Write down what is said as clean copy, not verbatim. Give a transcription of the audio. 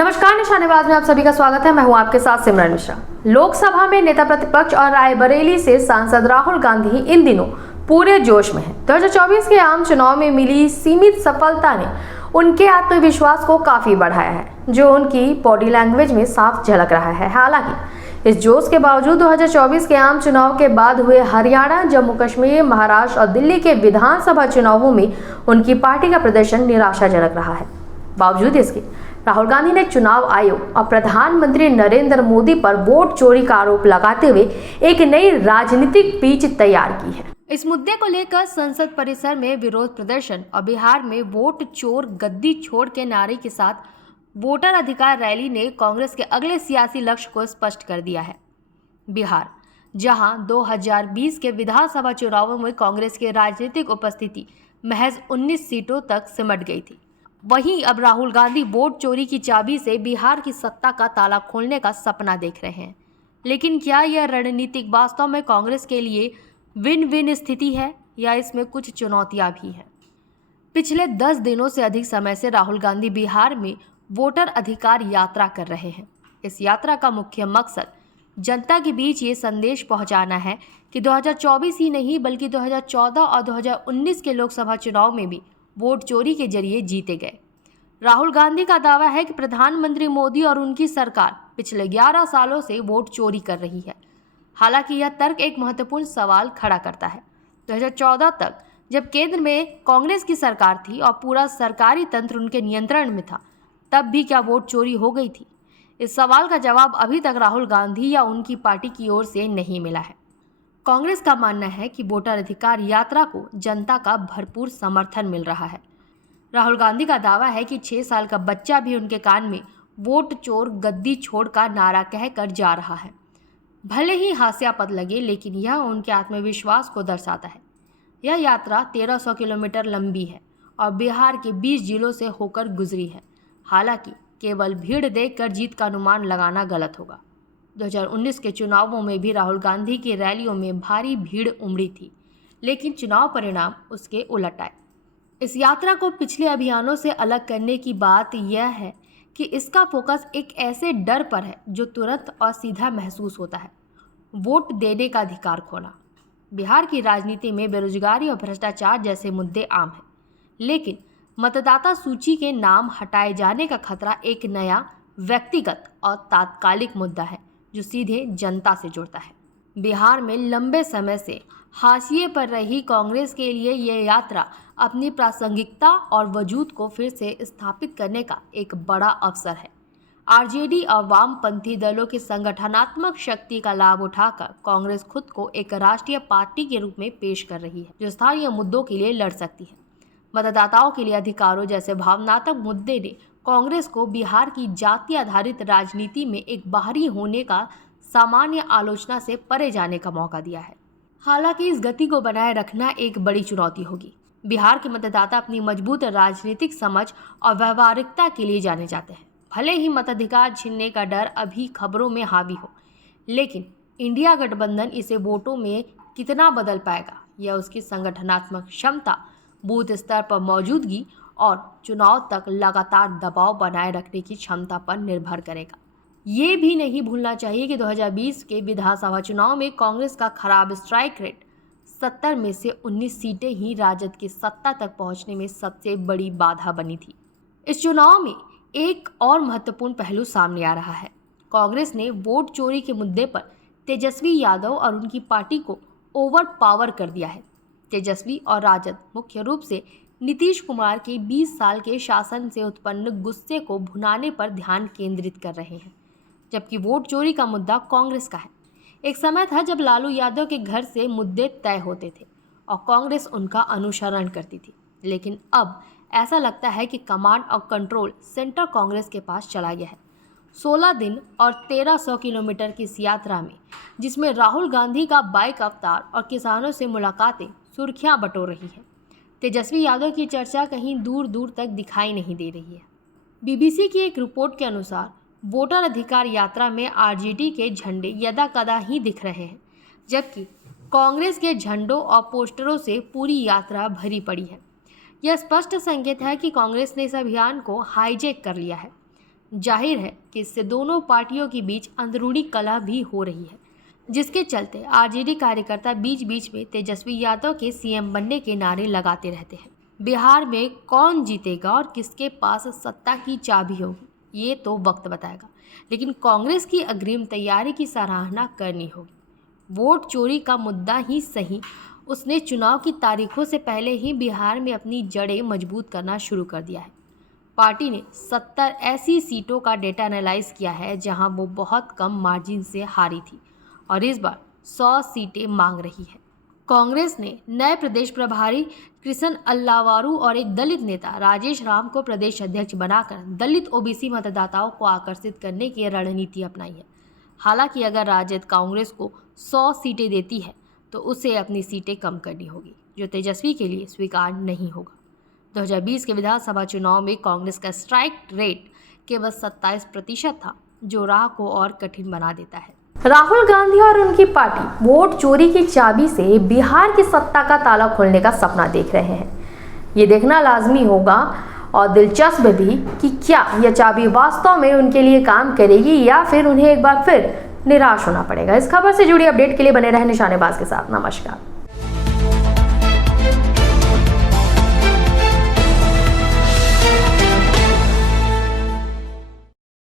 नमस्कार, निशानेबाज में आप सभी का स्वागत है। मैं हूं आपके साथ सिमरन मिश्रा। लोकसभा में नेता प्रतिपक्ष और रायबरेली से सांसद राहुल गांधी इन दिनों पूरे जोश में हैं। 2024 के आम चुनाव में मिली सीमित सफलता ने उनके आत्मविश्वास को काफी बढ़ाया है, जो उनकी बॉडी लैंग्वेज में साफ झलक रहा है। हालांकि इस जोश के बावजूद 2024 के आम चुनाव के बाद हुए हरियाणा, जम्मू कश्मीर, महाराष्ट्र और दिल्ली के विधानसभा चुनावों में उनकी पार्टी का प्रदर्शन निराशाजनक रहा है। बावजूद इसके राहुल गांधी ने चुनाव आयोग और प्रधानमंत्री नरेंद्र मोदी पर वोट चोरी का आरोप लगाते हुए एक नई राजनीतिक पिच तैयार की है। इस मुद्दे को लेकर संसद परिसर में विरोध प्रदर्शन और बिहार में वोट चोर गद्दी छोड़ के नारे के साथ वोटर अधिकार रैली ने कांग्रेस के अगले सियासी लक्ष्य को स्पष्ट कर दिया है। बिहार, जहां 2020 के विधानसभा चुनावों में कांग्रेस की राजनीतिक उपस्थिति महज 19 सीटों तक सिमट गई थी, वहीं अब राहुल गांधी वोट चोरी की चाबी से बिहार की सत्ता का ताला खोलने का सपना देख रहे हैं। लेकिन क्या यह रणनीतिक वास्तव में कांग्रेस के लिए विन विन स्थिति है या इसमें कुछ चुनौतियां भी हैं? पिछले 10 दिनों से अधिक समय से राहुल गांधी बिहार में वोटर अधिकार यात्रा कर रहे हैं। इस यात्रा का मुख्य मकसद जनता के बीच ये संदेश पहुंचाना है कि 2024 ही नहीं बल्कि 2014 और 2019 के लोकसभा चुनाव में भी वोट चोरी के जरिए जीते गए। राहुल गांधी का दावा है कि प्रधानमंत्री मोदी और उनकी सरकार पिछले 11 सालों से वोट चोरी कर रही है। हालांकि यह तर्क एक महत्वपूर्ण सवाल खड़ा करता है। 2014 तक जब केंद्र में कांग्रेस की सरकार थी और पूरा सरकारी तंत्र उनके नियंत्रण में था, तब भी क्या वोट चोरी हो गई थी? इस सवाल का जवाब अभी तक राहुल गांधी या उनकी पार्टी की ओर से नहीं मिला है। कांग्रेस का मानना है कि वोटर अधिकार यात्रा को जनता का भरपूर समर्थन मिल रहा है। राहुल गांधी का दावा है कि 6 साल का बच्चा भी उनके कान में वोट चोर गद्दी छोड़ का नारा कहकर जा रहा है। भले ही हास्यास्पद लगे, लेकिन यह उनके आत्मविश्वास को दर्शाता है। यह यात्रा 1300 किलोमीटर लंबी है और बिहार के 20 जिलों से होकर गुजरी है। हालांकि केवल भीड़ देखकर जीत का अनुमान लगाना गलत होगा। 2019 के चुनावों में भी राहुल गांधी की रैलियों में भारी भीड़ उमड़ी थी, लेकिन चुनाव परिणाम उसके उलट आए। इस यात्रा को पिछले अभियानों से अलग करने की बात यह है कि इसका फोकस एक ऐसे डर पर है जो तुरंत और सीधा महसूस होता है: वोट देने का अधिकार खोना। बिहार की राजनीति में बेरोजगारी और भ्रष्टाचार जैसे मुद्दे आम हैं, लेकिन मतदाता सूची के नाम हटाए जाने का खतरा एक नया व्यक्तिगत और तात्कालिक मुद्दा है जो सीधे जनता से जुड़ता है। बिहार में लंबे समय से हाशिए पर रही कांग्रेस के लिए यह यात्रा अपनी प्रासंगिकता और वजूद को फिर से स्थापित करने का एक बड़ा अवसर है। आरजेडी और वामपंथी दलों की संगठनात्मक शक्ति का लाभ उठाकर कांग्रेस खुद को एक राष्ट्रीय पार्टी के रूप में पेश कर रही है, जो स्थानीय मुद्दों के लिए लड़ सकती है। मतदाताओं के लिए अधिकारों जैसे भावनात्मक मुद्दे ने कांग्रेस को बिहार की जाति आधारित राजनीति में एक बाहरी होने का सामान्य आलोचना से परे जाने का मौका दिया है। हालांकि इस गति को बनाए रखना एक बड़ी चुनौती होगी। बिहार के मतदाता अपनी मजबूत राजनीतिक समझ और व्यवहारिकता के लिए जाने जाते हैं। भले ही मताधिकार छीनने का डर अभी खबरों में हावी हो, लेकिन इंडिया गठबंधन इसे वोटों में कितना बदल पाएगा, यह उसकी संगठनात्मक क्षमता, बूथ स्तर पर मौजूदगी और चुनाव तक लगातार दबाव बनाए रखने की क्षमता पर निर्भर करेगा। ये भी नहीं भूलना चाहिए कि 2020 के विधानसभा चुनाव में कांग्रेस का खराब स्ट्राइक रेट 70 में से 19 सीटें ही राजद की सत्ता तक पहुंचने में सबसे बड़ी बाधा बनी थी। इस चुनाव में एक और महत्वपूर्ण पहलू सामने आ रहा है। कांग्रेस ने वोट चोरी के मुद्दे पर तेजस्वी यादव और उनकी पार्टी को ओवर पावर कर दिया है। तेजस्वी और राजद मुख्य रूप से नीतीश कुमार के 20 साल के शासन से उत्पन्न गुस्से को भुनाने पर ध्यान केंद्रित कर रहे हैं, जबकि वोट चोरी का मुद्दा कांग्रेस का है। एक समय था जब लालू यादव के घर से मुद्दे तय होते थे और कांग्रेस उनका अनुसरण करती थी, लेकिन अब ऐसा लगता है कि कमांड और कंट्रोल सेंटर कांग्रेस के पास चला गया है। 16 दिन और 1300 किलोमीटर की इस यात्रा में, जिसमें राहुल गांधी का बाइक अवतार और किसानों से मुलाकातें सुर्खियां बटोर रही हैं, तेजस्वी यादव की चर्चा कहीं दूर दूर तक दिखाई नहीं दे रही है। बीबीसी की एक रिपोर्ट के अनुसार वोटर अधिकार यात्रा में आरजेडी के झंडे यदा कदा ही दिख रहे हैं, जबकि कांग्रेस के झंडों और पोस्टरों से पूरी यात्रा भरी पड़ी है। यह स्पष्ट संकेत है कि कांग्रेस ने इस अभियान को हाईजैक कर लिया है। जाहिर है कि इससे दोनों पार्टियों के बीच अंदरूनी कलह भी हो रही है, जिसके चलते आरजेडी कार्यकर्ता बीच बीच में तेजस्वी यादव के सीएम बनने के नारे लगाते रहते हैं। बिहार में कौन जीतेगा और किसके पास सत्ता की चाबी होगी, ये तो वक्त बताएगा, लेकिन कांग्रेस की अग्रिम तैयारी की सराहना करनी होगी। वोट चोरी का मुद्दा ही सही, उसने चुनाव की तारीखों से पहले ही बिहार में अपनी जड़ें मजबूत करना शुरू कर दिया है। पार्टी ने 70 ऐसी सीटों का डेटा एनालाइज किया है जहां वो बहुत कम मार्जिन से हारी थी और इस बार 100 सीटें मांग रही है। कांग्रेस ने नए प्रदेश प्रभारी कृष्ण अल्लावारू और एक दलित नेता राजेश राम को प्रदेश अध्यक्ष बनाकर दलित ओबीसी मतदाताओं को आकर्षित करने की रणनीति अपनाई है। हालांकि अगर राजद कांग्रेस को 100 सीटें देती है तो उसे अपनी सीटें कम करनी होगी, जो तेजस्वी के लिए स्वीकार नहीं होगा। 2020 के विधानसभा चुनाव में कांग्रेस का स्ट्राइक रेट केवल 27% था, जो राह को और कठिन बना देता है। राहुल गांधी और उनकी पार्टी वोट चोरी की चाबी से बिहार की सत्ता का ताला खोलने का सपना देख रहे हैं। ये देखना लाजमी होगा और दिलचस्प भी कि क्या यह चाबी वास्तव में उनके लिए काम करेगी या फिर उन्हें एक बार फिर निराश होना पड़ेगा। इस खबर से जुड़ी अपडेट के लिए बने रहे निशानेबाज के साथ। नमस्कार।